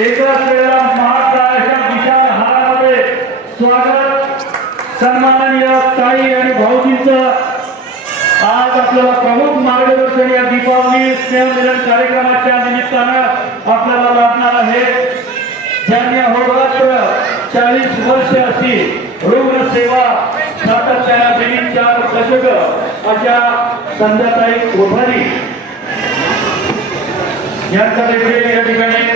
एकाच वेळेला महाराष्ट्राच्या विशाल हारामध्ये स्वागत सन्माननीय ताई आणि भाऊजींचं आज आपल्याला प्रमुख मार्गदर्शन या दीपावली स्नेहमिलन कार्यक्रमाच्या निमित्तानं आपल्याला लाभणार आहे। ज्यांनी अहोरात्र 40 वर्ष अशी रुग्णसेवा सातत्याने दिली 4 दशक अशा संध्याताई कोठारी यांचा देखील या ठिकाणी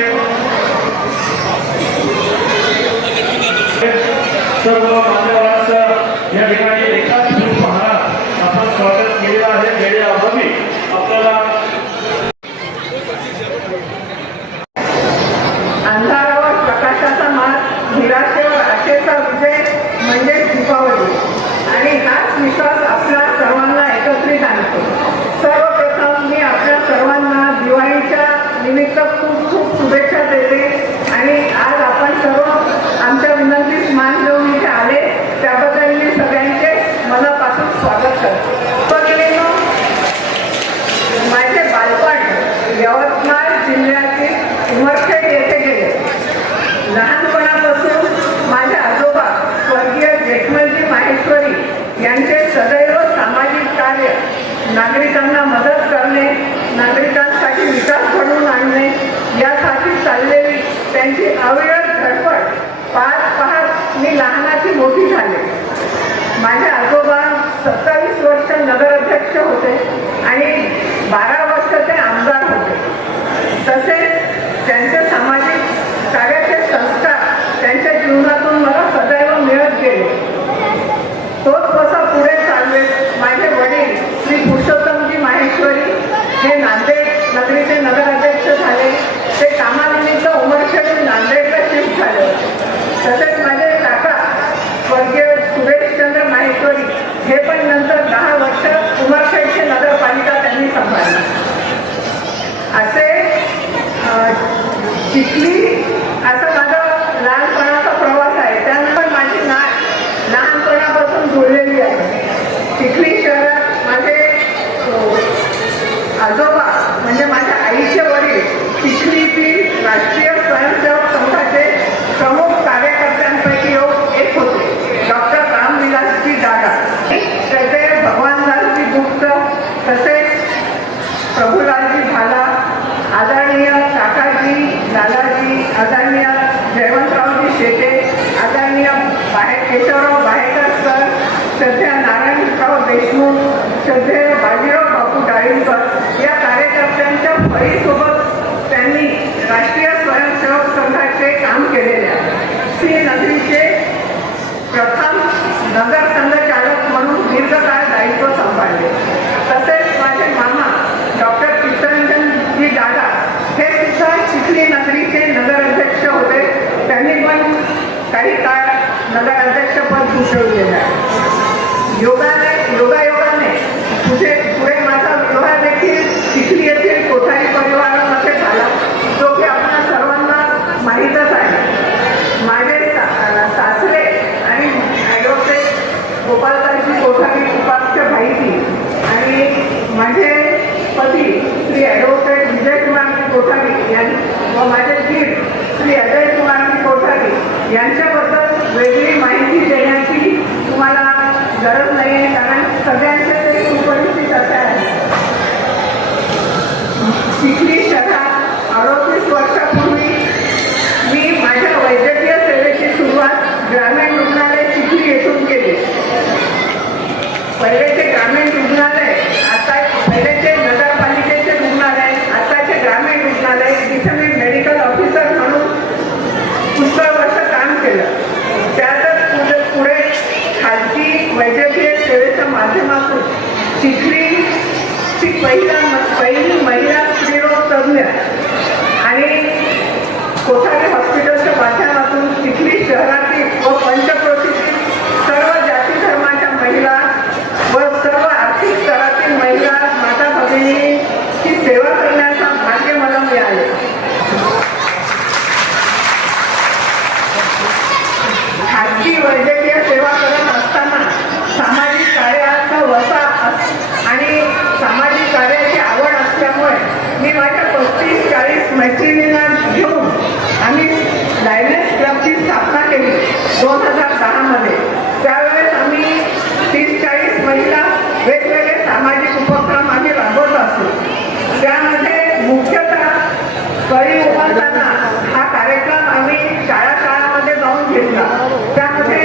सर्व मान्यवरांचं या ठिकाणी एकाच महाराज आपण स्वागत केलेलं आहे। वेळेअभावी आपल्याला अंधारावर प्रकाशाचा मात, निराशेवर आशेचा विजय म्हणजे दीपावली आणि हाच विश्वास आपल्या सर्वांना एकत्रित आणतो। सर्वप्रथम मी आपल्या सर्वांना दिवाळीच्या निमित्त खूप खूप शुभेच्छा देते आणि आज आपण सर्व आमच्या विनंतीस मान देऊन इथे आले त्याबद्दल मी सगळ्यांचे मनापासून स्वागत करतो। माझे बालपण यवतमाळ जिल्ह्यातील उमरखेड येथे गेले। लहानपणापासून माझे आजोबा स्वर्गीय जेठमलजी माहेश्वरी यांचे सदैव सामाजिक कार्य, नागरिकांना मदत करणे, नागरिकांसाठी विकास घडवून आणणे यासाठी चाललेली त्यांची अविरत धडपड पाहत मी लहानाची मोठी झाले। माझे आजोबा 27 वर्ष नगराध्यक्ष होते आणि 12 वर्ष ते आमदार होते। तसेच त्यांचे सामाजिक कार्याचे संस्कार त्यांच्या जीवनातून मला सदैव मिळत गेले। तोच कसा पुढे चालले माझे वडील श्री पुरुषोत्तमजी माहेश्वरी हे नांदेड नगरीचे नगराध्यक्ष झाले। ते कामानिमित्त उमरखेडून नांदेडला शिफ्ट झाले। तसेच माझे काका स्वर्गीय सुरेशचंद्र माहेश्वरी हे पण नंतर 10 वर्ष उमरखेडची नगरपालिका त्यांनी सांभाळली। असे चिखली असा माझा लहानपणाचा प्रवास आहे। त्यानंतर माझी लहानपणापासून जुळलेली आहे। चिखली शहरात माझे आजोबा म्हणजे माझ्या आईचे वडील चिखलीतील राष्ट्रीय स्वयंसेवक संघाचे प्रमुख कार्यकर्त्यांपैकी एक होते, डॉक्टर रामविलासजी दादा। त्याचे भगवानदासजी गुप्त, तसेच प्रभुलालजी भाला, आदरणीय काकाजी लालाजी, आदरणीय जयवंतरावजी शेटे, आदरणीय केशवराव बाहेकर सर, श्रद्धेय नारायणराव देशमुख, श्रद्धेय बाजीराव बापू डाळिंबर या कार्यकर्त्यांच्या फळीसोबत त्यांनी राष्ट्रीय स्वयंसेवक संघाचे काम केलेले आहे। श्री नगरीचे प्रथम नगर संघचालक म्हणून दीर्घकाळ दायित्व सांभाळले। तसेच माझे मामा डॉक्टर चित्तरंजनजी दादा हे सुद्धा चिखली नगरीचे नगराध्यक्ष होते। त्यांनी पण काही काळ नगराध्यक्षपद भूषवलेलं आहे। योगायोगाने पुढे माझा विवाह देखील चिखली येथील कोठारी परिवारामध्ये झाला, जो की आपल्या सर्वांना माहीतच आहे। माझे सासरे आणि ॲडव्होकेट गोपालदासजी कोठारी उपाध्यक्ष भाईजी आणि माझे पती श्री ॲडव्होकेट विजयकुमारजी कोठारी व माझे दीर श्री अजयकुमारजी कोठारी यांच्याबद्दल वेगळी माहिती देण्याची तुम्हाला गरज नाही आहे, कारण सगळ्यांचे ते सुपरिचित असे आहे। चिखली शहरात 38 वर्षापूर्वी मी माझ्या वैद्यकीय सेवेची सुरुवात ग्रामीण रुग्णालय चिखली येथून केली। पहिलेचे ग्रामीण रुग्णालय, पहिलेचे नगरपालिकेचे रुग्णालय, आताचे ग्रामीण रुग्णालय, तिथे मी मेडिकल ऑफिसर म्हणून पुष्कळ वर्ष काम केलं। त्यातच पुढे खाजगी वैद्यकीय सेवेच्या माध्यमातून चिखलीची पहिली महिला स्त्रीरोग तज्ज्ञ आणि कोठारी हॉस्पिटलच्या माध्यमातून चिखली शहरातील व पंचक्रोशीतील सर्व जाती धर्माच्या महिला व सर्व आर्थिक स्तरातील महिला माता भगिनीची सेवा करण्याचा भाग्य मला मिळाले। खाजगी वैद्यकीय सेवा करत असताना सामाजिक कार्याचा वसा आणि सामाजिक कार्याची आवड असल्यामुळे मी माझ्या 35-40 मैत्रिणींना घेऊन आम्ही 2010 मध्ये. त्यावेळेस आम्ही 30-40 महिला वेगवेगळे सामाजिक उपक्रम आम्ही राबवत असतो. त्यामध्ये मुख्यतः कळी उमलताना हा कार्यक्रम आम्ही शाळांमध्ये जाऊन घेतला. त्यामध्ये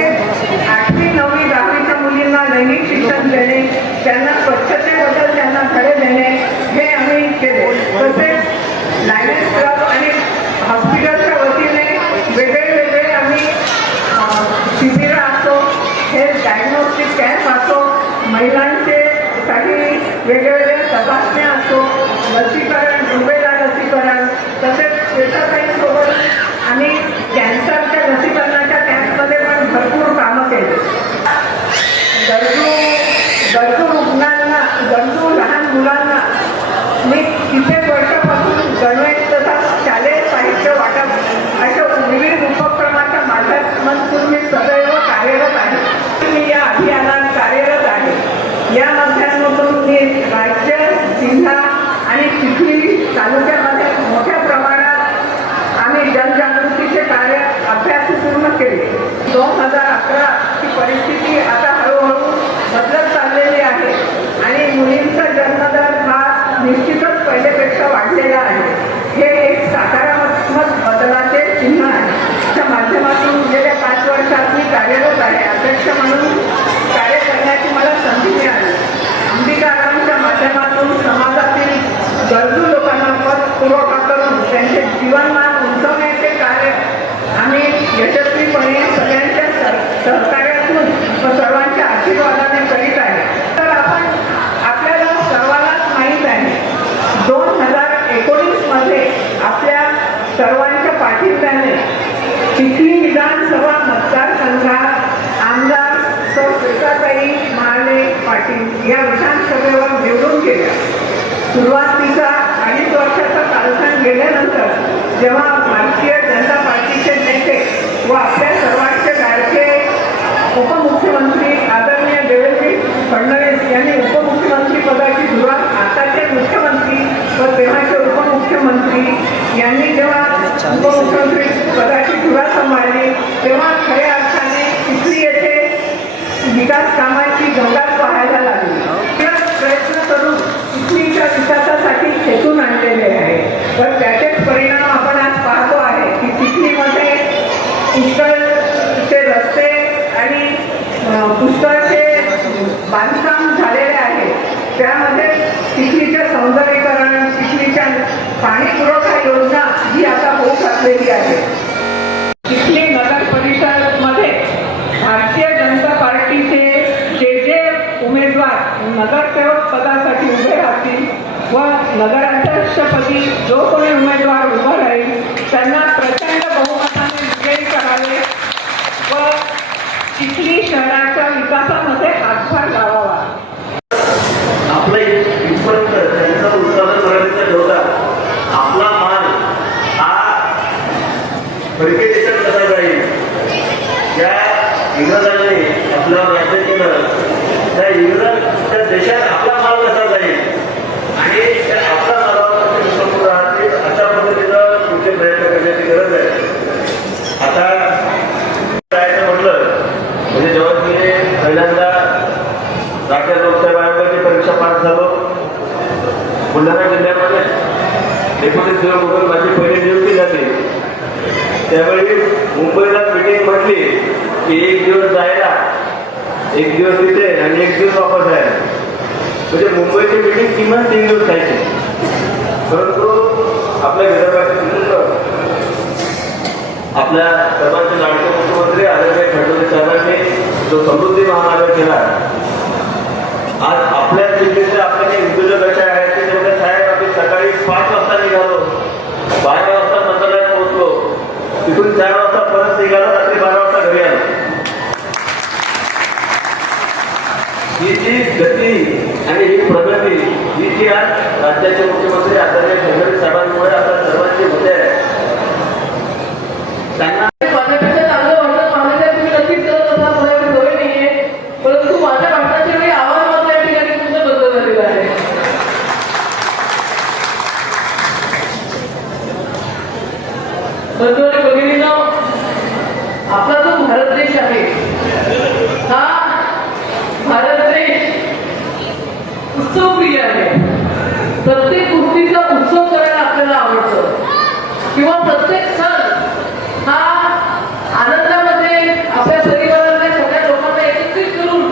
8वी, 9वी, 10वीच्या मुलींना लैंगिक शिक्षण देणे, त्यांना स्वच्छतेबद्दल त्यांना धडे देणे हे आम्ही केले. तसेच लायन्स क्लब आणि हॉस्पिटलच्या वतीने वेगळे आम्ही शिबिरं असो, हे डायग्नोस्टिक कॅम्प असो, महिलांचे साठी वेगवेगळे तपासण्या असो, लसीकरण, रुबेला लसीकरण, तसेच पेशाबाईंसोबत आणि कॅन्सरच्या लसीकरणाच्या कॅम्पमध्ये पण भरपूर कामं केली. गरजू रुग्णांना, गरजू लहान मुलांना मी कित्येक वर्षापासून गणवेश तथा शालेय साहित्य वाटप अशा विविध उपक्रमाच्या माध्यमातून मी सदैव कार्यरत आहे. मी या अभियानात कार्यरत आहे. या माध्यमातून मी राज्य, जिल्हा आणि चिखली तालुक्यामध्ये मोठ्या प्रमाणात आम्ही जनजागृतीचे कार्य अभ्यासपूर्ण केले. 2011 ची परिस्थिती आता हळूहळू बदलत चाललेली आहे आणि मुलींचा जन्मदर हा निश्चितच पहिलेपेक्षा वाढलेला आहे. हे एक सकारात्मक बदलाचे चिन्ह आहे. त्या माध्यमातून गेल्या 5 वर्षात मी कार्यरत आहे. अध्यक्ष म्हणून कार्य करण्याची मला संधी मिळाली. अंबिकारांच्या माध्यमातून समाजातील गरजू लोकांना पत पुरवठा करून त्यांचे जीवनमान उंचावण्याचे कार्य आम्ही यशस्वीपणे सगळ्यांच्या सहकार्यातून व सर्वांच्या आशीर्वादाने करीत आहे. तर आपल्याला सर्वांनाच माहीत आहे 2019 मध्ये आपल्या सर्वांच्या पाठिंब्याने चिखली विधानसभा मतदारसंघात आमदार श्वेताताई महाले पाटील या विधानसभेवर निवडून गेल्या. सुरुवातीचा 2.5 वर्षाचा कालखंड गेल्यानंतर जेव्हा भारतीय जनता पार्टीचे नेते व आपल्या सर्वांचे लाडके उपमुख्यमंत्री आदरणीय देवेंद्र फडणवीस यांनी उपमुख्यमंत्री पदाची सुरुवात आताचे मुख्यमंत्री व तेव्हाचे उपमुख्यमंत्री यांनी जेव्हा उपमुख्यमंत्री पदाची धुरा सांभाळली तेव्हा खऱ्या अर्थाने चिखली येथे विकास कामाची गंगाच पाहायला लागली. प्रयत्न करून चिखलीच्या विकासासाठी खेचून आणलेले आहे. तर त्याचेच परिणाम आपण आज पाहतो आहे की चिखलीमध्ये पुष्कळचे रस्ते आणि पुष्कळचे बांधकाम झालेले आहे. त्यामध्ये चिखलीचे सौंदर्यीकरण, चिखलीच्या पाणी पुरवठा योजना ही आता होत असलेली आहे. चिखली नगर परिषदमध्ये भारतीय जनता पार्टीचे जे उमेदवार नगरसेवक पदासाठी उभे राहतील व नगराध्यक्षपदी जो कोणी उमेदवार उभा राहील त्यांना प्रचंड बहुमताने विजयी करावे व चिखली शहराच्या विकासामध्ये हातभार लावावा. आपल्या इथपर्यंत त्यांचं उत्पादन करायचं ठेवतात. आपला माल हा परकीय देशात कसा जाईल, त्या इंग्रजांनी आपल्यावर राज्य केलं, त्या इंग्रजांच्या देशात आपला माल कसा जाईल आणि त्या आपला मालावर विश्वास राहतील अशा पद्धतीनं पुढचे प्रयत्न करण्याची गरज आहे. आता जायचं म्हटलं म्हणजे जेव्हा मी पहिल्यांदा राष्ट्रीय लोकसेवा आयोगाची परीक्षा पास झालो बुलढाणा जिल्ह्यामध्ये 19 दिवस माझी पहिली नियुक्ती झाली. त्यावेळी मुंबईला मीटिंग म्हटली की 1 दिवस जायला, 1 दिवस तिथे आणि 1 दिवस वापस आहे. म्हणजे मुंबईची मीटिंग किमान 3 दिवस जायची. परंतु आपल्या विदर्भाचे आपल्या सर्वांचे लाडके मुख्यमंत्री आदरणीय फडणवीस साहेबांनी जो समृद्धी महामार्ग केला, आज आपल्या जिल्ह्याचे आपले उद्योजक असे आहेत की तेवढे साहेब आम्ही सकाळी 5 वाजता निघालो, 12 वाजता मंत्रालयात पोहोचलो, तिथून 4 वाजता परत निघालो, रात्री 12 वाजता घरी आलो. ही जी गती आणि ही प्रगती ही जी आज राज्याचे मुख्यमंत्री आदरणीय फडणवीस साहेबांमुळे आता सर्वांची होते आहे. त्यांना माझ्यापेक्षा चांगलं वाटत माझ्या तुम्ही नक्कीच करत असा मला एवढी सवय नाहीये, परंतु माझ्या भाषणाच्या वेळी आवाज मात्र या ठिकाणी तुमचा बदल झालेला आहे. बंधू आणि भगिनींनो, आपला जो भारत देश उत्सव करायला आपल्याला आवडतं किंवा प्रत्येक सण हा आनंदामध्ये आपल्या परिवारातल्या सगळ्या लोकांना एकत्रित करून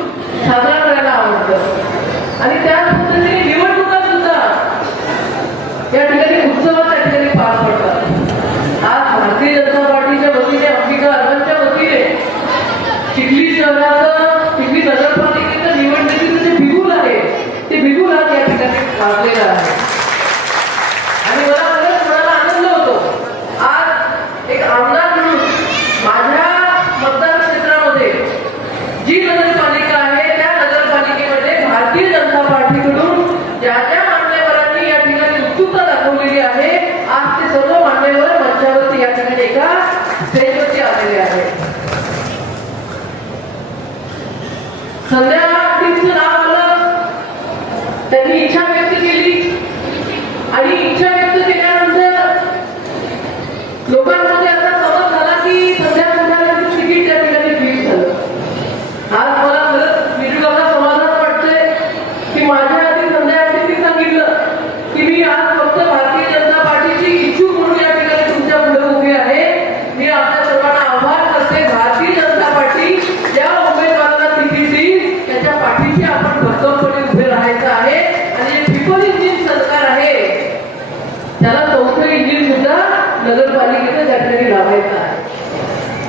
साजरा करायला आवडतं आणि त्याच पद्धतीने निवडणुका सुद्धा या ठिकाणी उत्सवात त्या ठिकाणी पार पडतात. आज भारतीय जनता पार्टीच्या वतीने अंबिका अर्बनच्या वतीने चिखली शहराचं चिखली नगरपालिकेचं निवडणुकीचं जे बिगुल आहे ते बिगुल आज या ठिकाणी वाजलेलं आहे आणि मला खरंच मनाला आनंद होतो. आज एक आमदार म्हणून माझ्या मतदार क्षेत्रामध्ये जी नगरपालिका आहे त्या नगरपालिकेमध्ये भारतीय जनता पार्टीकडून ज्या ज्या मान्यवरांनी या ठिकाणी उत्सुकता दाखवलेली आहे आज ते सर्व मान्यवर मंचावरती या ठिकाणी एका स्टेजवरती आलेले आहेत. संध्या आरतीचं नाव आलं, त्यांनी इच्छा व्यक्त केली आणि इच्छा व्यक्त केल्यानंतर लोकांमध्ये असा समज झाला की संध्या कुणाला तिकीट त्या ठिकाणी फिक्स झालं. आज मला खरंच निरुगाला समाधान वाटतंय की माझ्या आधी संध्या आरतींनी सांगितलं की मी आज फक्त भारतीय जनता पार्टीची इच्छुक म्हणून या ठिकाणी तुमच्या पुढे उभी आहे. मी आपल्या सर्वांना आवाहन करते, भारतीय जनता पार्टी ज्या उमेदवारांना तिकीट देईल त्याच्या पाठीशी आपण भक्कमपणे उभे राहायचं आहे आणि जे ट्रिपल इंजिन सरकार आहे त्याला चौथं इंजिन सुद्धा नगरपालिकेचं त्या ठिकाणी लावायचं आहे.